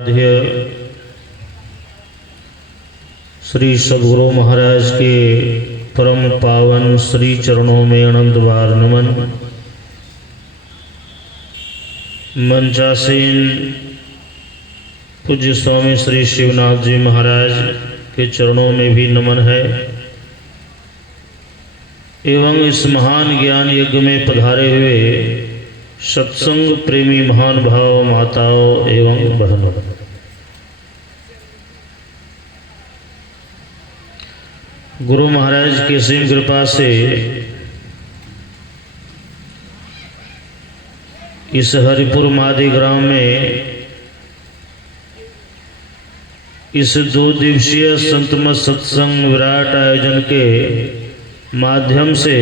आराध्य श्री सद्गुरु महाराज के परम पावन श्री चरणों में अनंत बार नमन। मंचासीन पूज्य स्वामी श्री शिवनाथ जी महाराज के चरणों में भी नमन है एवं इस महान ज्ञान यज्ञ में पधारे हुए सत्संग प्रेमी महान भाव माताओं एवं बहनों, गुरु महाराज की असीम कृपा से इस हरिपुर मादी ग्राम में इस 2 दिवसीय संतमत सत्संग विराट आयोजन के माध्यम से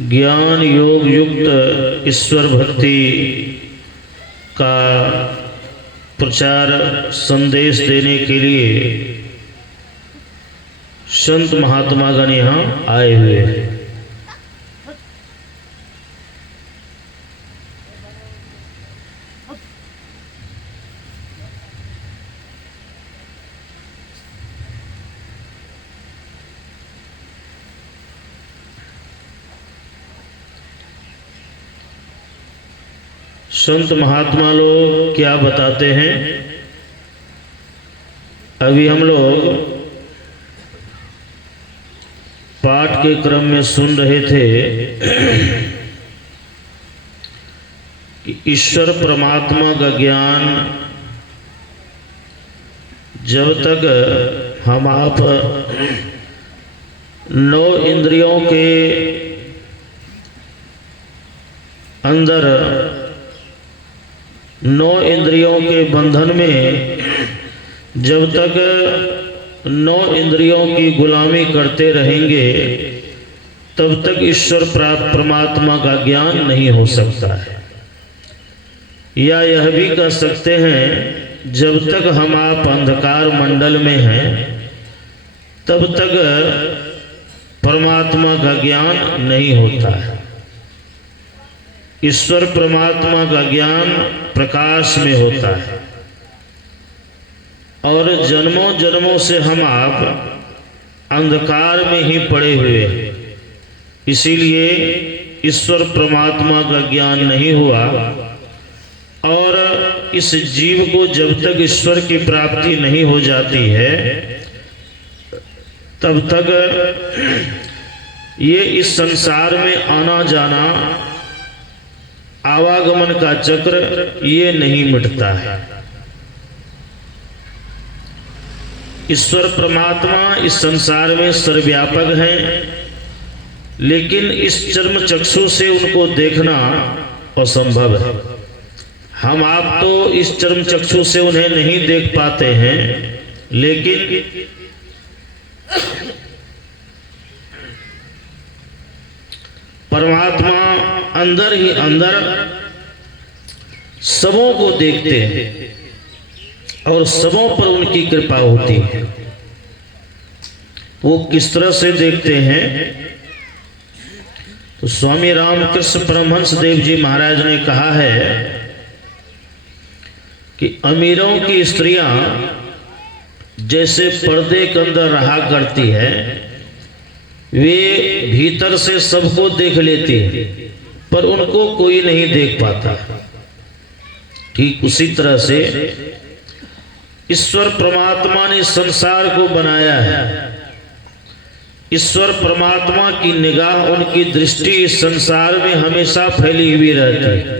ज्ञान योग युक्त ईश्वर भक्ति का प्रचार संदेश देने के लिए संत महात्मागण यहाँ आए हुए हैं। संत महात्मा लोग क्या बताते हैं, अभी हम लोग पाठ के क्रम में सुन रहे थे कि ईश्वर परमात्मा का ज्ञान जब तक हम आप 9 इंद्रियों के अंदर 9 इंद्रियों के बंधन में जब तक 9 इंद्रियों की गुलामी करते रहेंगे तब तक ईश्वर परमात्मा का ज्ञान नहीं हो सकता है। या यह भी कह सकते हैं जब तक हम आप अंधकार मंडल में हैं तब तक परमात्मा का ज्ञान नहीं होता है। ईश्वर परमात्मा का ज्ञान प्रकाश में होता है और जन्मों जन्मों से हम आप अंधकार में ही पड़े हुए हैं, इसीलिए ईश्वर परमात्मा का ज्ञान नहीं हुआ। और इस जीव को जब तक ईश्वर की प्राप्ति नहीं हो जाती है तब तक ये इस संसार में आना जाना आवागमन का चक्र ये नहीं मिटता है। ईश्वर परमात्मा इस संसार में सर्वव्यापक हैं, लेकिन इस चर्म चक्षु से उनको देखना असंभव है। हम आप तो इस चर्म चक्षु से उन्हें नहीं देख पाते हैं, लेकिन परमात्मा अंदर ही अंदर सबों को देखते हैं और सबों पर उनकी कृपा होती है। वो किस तरह से देखते हैं, तो स्वामी रामकृष्ण परमहंस देव जी महाराज ने कहा है कि अमीरों की स्त्रियां जैसे पर्दे के अंदर रहा करती है, वे भीतर से सबको देख लेती है पर उनको कोई नहीं देख पाता। ठीक उसी तरह से ईश्वर परमात्मा ने संसार को बनाया है। ईश्वर परमात्मा की निगाह, उनकी दृष्टि इस संसार में हमेशा फैली हुई रहती है।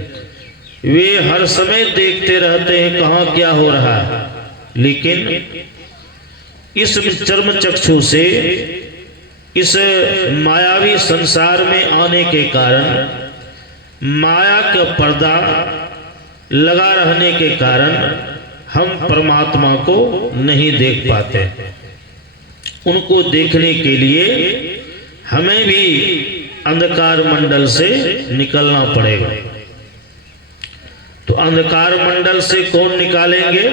वे हर समय देखते रहते हैं कहाँ क्या हो रहा है, लेकिन इस चर्म चक्षु से इस मायावी संसार में आने के कारण, माया का पर्दा लगा रहने के कारण हम परमात्मा को नहीं देख पाते। उनको देखने के लिए हमें भी अंधकार मंडल से निकलना पड़ेगा। तो अंधकार मंडल से कौन निकालेंगे?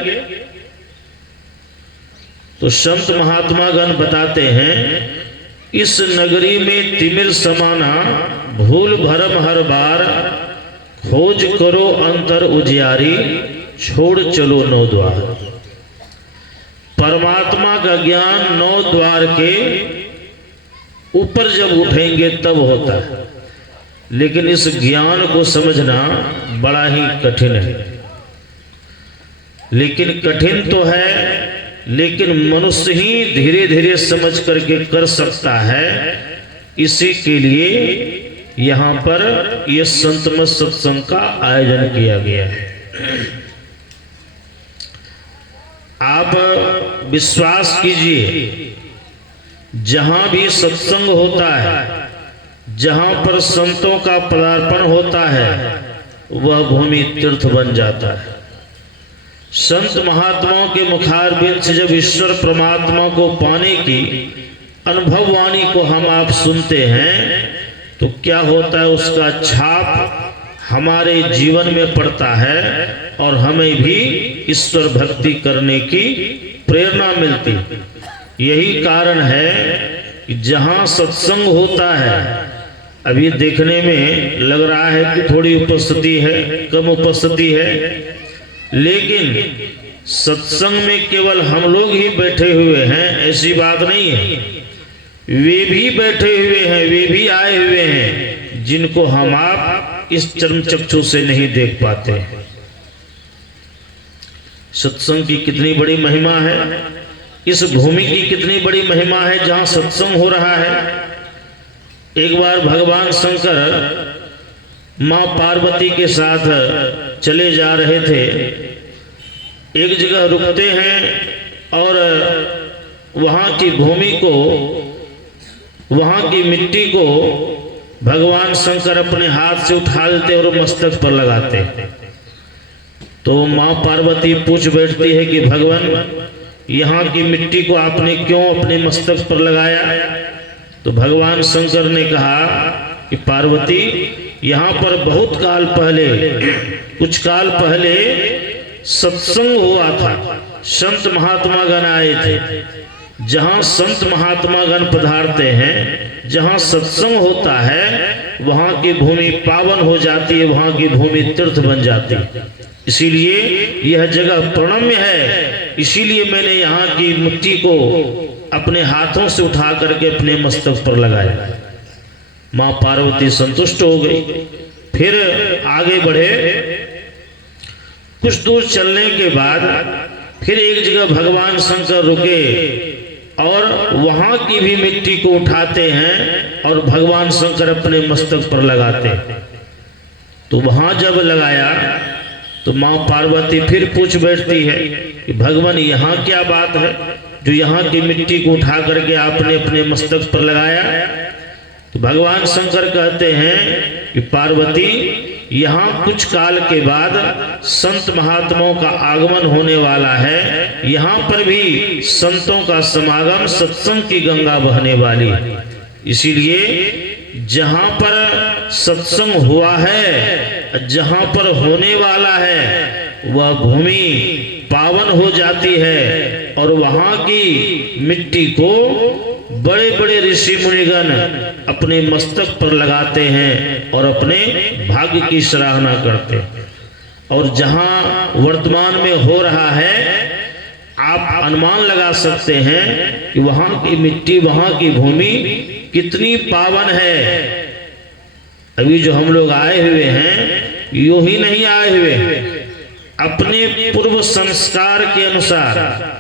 तो संत महात्मागण बताते हैं, इस नगरी में तिमिर समाना भूल भरम हर बार, खोज करो अंतर उजियारी, छोड़ चलो नौ द्वार। परमात्मा का ज्ञान नौ द्वार के ऊपर जब उठेंगे तब होता है, लेकिन इस ज्ञान को समझना बड़ा ही कठिन है। लेकिन कठिन तो है, लेकिन मनुष्य ही धीरे धीरे समझ करके कर सकता है। इसी के लिए यहाँ पर यह संतमत सत्संग का आयोजन किया गया है। आप विश्वास कीजिए, जहां भी सत्संग होता है, जहां पर संतों का पदार्पण होता है, वह भूमि तीर्थ बन जाता है। संत महात्माओं के मुखारबिंद से जब ईश्वर परमात्मा को पाने की अनुभव वाणी को हम आप सुनते हैं, तो क्या होता है, उसका छाप हमारे जीवन में पड़ता है और हमें भी ईश्वर भक्ति करने की प्रेरणा मिलती। यही कारण है कि जहां सत्संग होता है, अभी देखने में लग रहा है कि थोड़ी उपस्थिति है, कम उपस्थिति है, लेकिन सत्संग में केवल हम लोग ही बैठे हुए हैं ऐसी बात नहीं है। वे भी बैठे हुए हैं, वे भी आए हुए हैं, जिनको हम आप इस चर्म चक्षु से नहीं देख पाते। सत्संग की कितनी बड़ी महिमा है, इस भूमि की कितनी बड़ी महिमा है जहां सत्संग हो रहा है। एक बार भगवान शंकर मां पार्वती के साथ चले जा रहे थे। एक जगह रुकते हैं और वहां की भूमि को, वहां की मिट्टी को भगवान शंकर अपने हाथ से उठा लेते और मस्तक पर लगाते। तो मां पार्वती पूछ बैठती है कि भगवान, यहाँ की मिट्टी को आपने क्यों अपने मस्तक पर लगाया? तो भगवान शंकर ने कहा कि पार्वती, यहाँ पर बहुत काल पहले, कुछ काल पहले सत्संग हुआ था, संत महात्मा गण आए थे। जहाँ संत महात्मा गण पधारते हैं, जहाँ सत्संग होता है, वहाँ की भूमि पावन हो जाती है, वहाँ की भूमि तीर्थ बन जाती है। इसीलिए यह जगह प्रणम्य है, इसीलिए मैंने यहाँ की मिट्टी को अपने हाथों से उठा करके अपने मस्तक पर लगाया। माँ पार्वती संतुष्ट हो गई। फिर आगे बढ़े। कुछ दूर चलने के बाद फिर एक जगह भगवान शंकर रुके और वहां की भी मिट्टी को उठाते हैं और भगवान शंकर अपने मस्तक पर लगाते। तो वहां जब लगाया तो माँ पार्वती फिर पूछ बैठती है कि भगवान, यहाँ क्या बात है जो यहाँ की मिट्टी को उठा करके आपने अपने मस्तक पर लगाया? तो भगवान शंकर कहते हैं कि पार्वती, यहाँ कुछ काल के बाद संत महात्माओं का आगमन होने वाला है। यहाँ पर भी संतों का समागम, सत्संग की गंगा बहने वाली। इसीलिए जहाँ पर सत्संग हुआ है, जहाँ पर होने वाला है, वह भूमि पावन हो जाती है और वहाँ की मिट्टी को बड़े बड़े ऋषि मुनिगण अपने मस्तक पर लगाते हैं और अपने भाग्य की सराहना करते हैं। और जहां वर्तमान में हो रहा है, आप अनुमान लगा सकते हैं कि वहां की मिट्टी, वहां की भूमि कितनी पावन है। अभी जो हम लोग आए हुए हैं, यूं ही नहीं आए हुए, अपने पूर्व संस्कार के अनुसार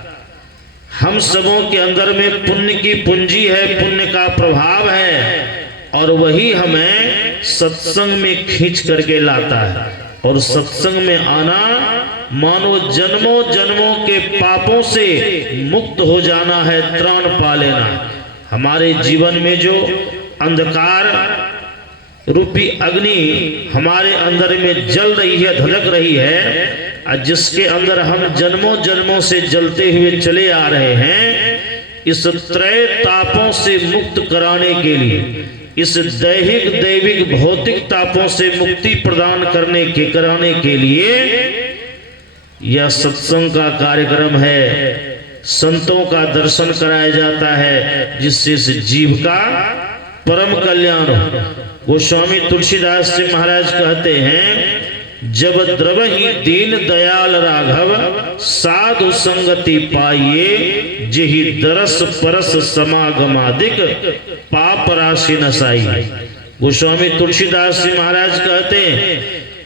हम सबों के अंदर में पुण्य की पूंजी है, पुण्य का प्रभाव है, और वही हमें सत्संग में खींच करके लाता है। और सत्संग में आना मानो जन्मों जन्मों के पापों से मुक्त हो जाना है, त्राण पा लेना। हमारे जीवन में जो अंधकार रूपी अग्नि हमारे अंदर में जल रही है, धधक रही है, जिसके अंदर हम जन्मों जन्मों से जलते हुए चले आ रहे हैं, इस त्रय तापों से मुक्त कराने के लिए, इस दैहिक दैविक भौतिक तापों से मुक्ति प्रदान कराने के लिए यह सत्संग का कार्यक्रम है। संतों का दर्शन कराया जाता है, जिससे इस जीव का परम कल्याण हो। गोस्वामी तुलसीदास जी महाराज कहते हैं जब द्रवहि दीन दयाल राघव, साधु संगति पाइये, जेहि दरस परस समागमादिक, पाप राशि नसाई। गोस्वामी तुलसीदास जी महाराज कहते हैं,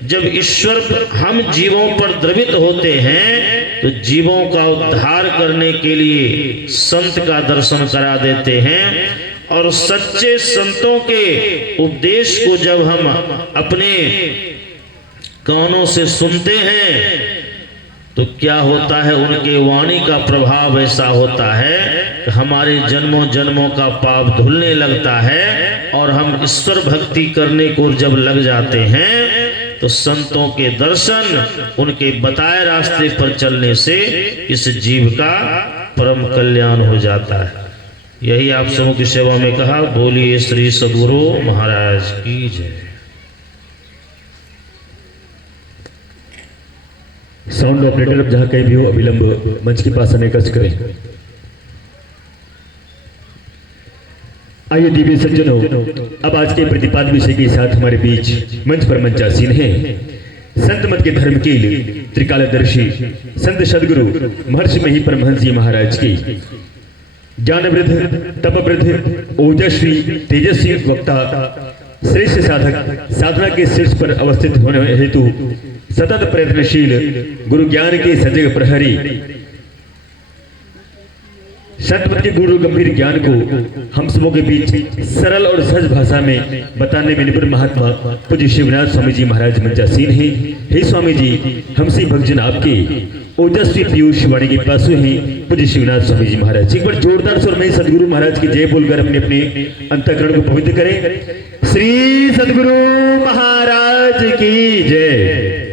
जब ईश्वर हम जीवों पर द्रवित होते हैं तो जीवों का उद्धार करने के लिए संत का दर्शन करा देते हैं। और सच्चे संतों के उपदेश को जब हम अपने कानों से सुनते हैं तो क्या होता है, उनके वाणी का प्रभाव ऐसा होता है कि हमारे जन्मों जन्मों का पाप धुलने लगता है और हम ईश्वर भक्ति करने को जब लग जाते हैं तो संतों के दर्शन, उनके बताए रास्ते पर चलने से इस जीव का परम कल्याण हो जाता है। यही आप सबों की सेवा में कहा। बोलिए श्री सद्गुरु महाराज की जय। साउंड ऑपरेटर अब जहां कहीं भी हो अविलंब मंच के पास आने का करें। आइए दिव्य सज्जनों, अब आज के प्रतिपाद विषय के साथ हमारे बीच मंच पर मंचासीन हैं संत मत के धर्म के त्रिकालदर्शी संत सदगुरु महर्षि मही परमहंस जी महाराज की ज्ञान वृद्ध तप वृद्ध ओजस्वी तेजस्वी वक्ता श्रेष्ठ साधक साधना के शीर्ष पर अवस्थित होने हेतु सतत प्रयत्नशील गुरु ज्ञान के सजग प्रहरी संत के गुरु गंभीर ज्ञान को हम सबों के बीच सरल और सहज भाषा में बताने में निपुण महात्मा पूज्य शिवनाथ स्वामी जी महाराज मंचासीन हैं। हे स्वामी जी, हमसे भक्तजन आपके ओजस्वी पीयूष वाणी के पास हैं पूज्य शिवनाथ स्वामी जी महाराज। एक बार जोरदार स्वर में सदगुरु महाराज की जय बोलकर अपने अपने अंतःकरण को पवित्र करें। श्री सदगुरु महाराज की जय।